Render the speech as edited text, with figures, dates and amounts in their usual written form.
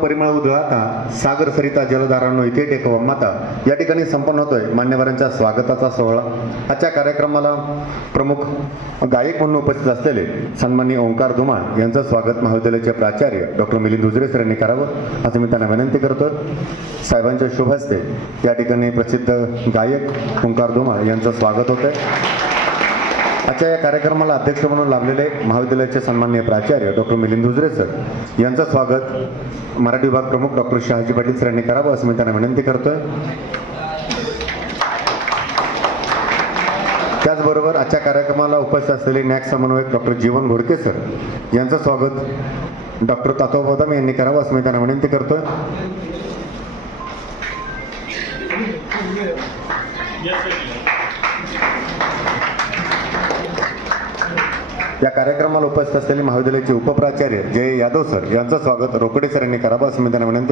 परिमळ उधळाता सागर सरिता जलधारांनो इथे टेकवा माता या ठिकाणी संपन्न होतोय मान्यवरांच्या स्वागताचा सोहळा। आजच्या कार्यक्रमाला प्रमुख गायक म्हणून उपस्थित असलेले सन्माननीय ओंकार धुमाळ यांचं स्वागत महाविद्यालयाचे प्राचार्य डॉक्टर मिलिंद उजरे सर यांनी करावं असं मी त्यांना विनंती करतोय। साहेबांच्या शुभ हस्ते या ठिकाणी प्रसिद्ध गायक ओंकार धुमाळ यांचं स्वागत होतंय। आजच्या या कार्यक्रमाला अध्यक्ष म्हणून लाभलेले महाविद्यालयाचे सन्माननीय प्राचार्य डॉक्टर मिलिंद उजरे सर यांचं स्वागत मराठी विभाग प्रमुख डॉक्टर शहाजी पाटील सर यांनी करावं असं मी त्यांना विनंती करतोय। त्याचबरोबर आजच्या कार्यक्रमाला उपस्थित असलेले नॅक समन्वयक डॉक्टर जीवन घोडके सर यांचं स्वागत डॉक्टर तातोबा बदाम यांनी करावं असं मी त्यांना विनंती करतोय। या कार्यक्रमाला उपस्थित असलेले महाविद्यालयाचे उपप्राचार्य जय यादव सर यांचं स्वागत रोकडे सर यांनी करावं असं मी त्यांना विनंती